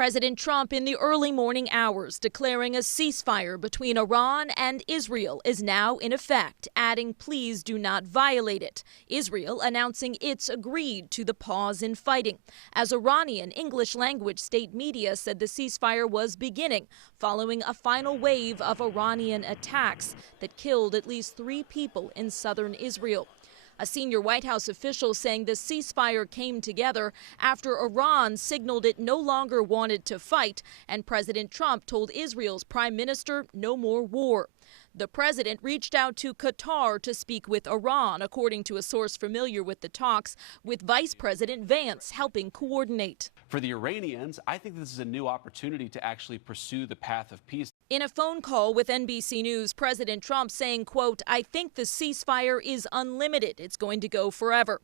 President Trump in the early morning hours declaring a ceasefire between Iran and Israel is now in effect, adding please do not violate it. Israel announcing it's agreed to the pause in fighting, as Iranian English language state media said the ceasefire was beginning following a final wave of Iranian attacks that killed at least 3 people in southern Israel. A senior White House official saying the ceasefire came together after Iran signaled it no longer wanted to fight, and President Trump told Israel's prime minister no more war. The president reached out to Qatar to speak with Iran, according to a source familiar with the talks, with Vice President Vance helping coordinate. For the Iranians, I think this is a new opportunity to actually pursue the path of peace. In a phone call with NBC News, President Trump saying, quote, "I think the ceasefire is unlimited. It's going to go forever."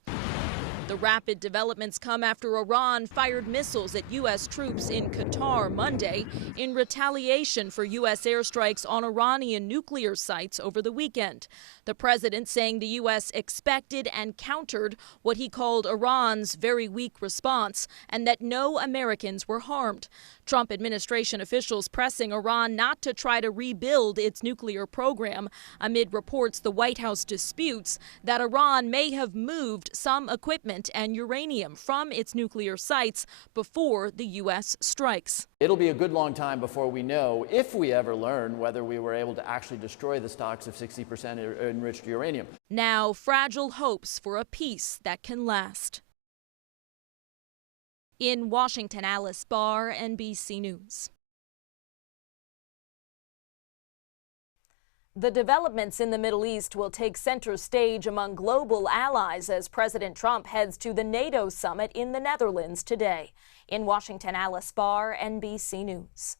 The rapid developments come after Iran fired missiles at U.S. troops in Qatar Monday in retaliation for U.S. airstrikes on Iranian nuclear sites over the weekend. The president saying the U.S. expected and countered what he called Iran's very weak response and that no Americans were harmed. Trump administration officials pressing Iran not to try to rebuild its nuclear program amid reports the White House disputes that Iran may have moved some equipment and uranium from its nuclear sites before the U.S. strikes. It'll be a good long time before we know, if we ever learn, whether we were able to actually destroy the stocks of 60% enriched uranium. Now, fragile hopes for a peace that can last. In Washington, Alice Barr, NBC News. The developments in the Middle East will take center stage among global allies as President Trump heads to the NATO summit in the Netherlands today. In Washington, Alice Barr, NBC News.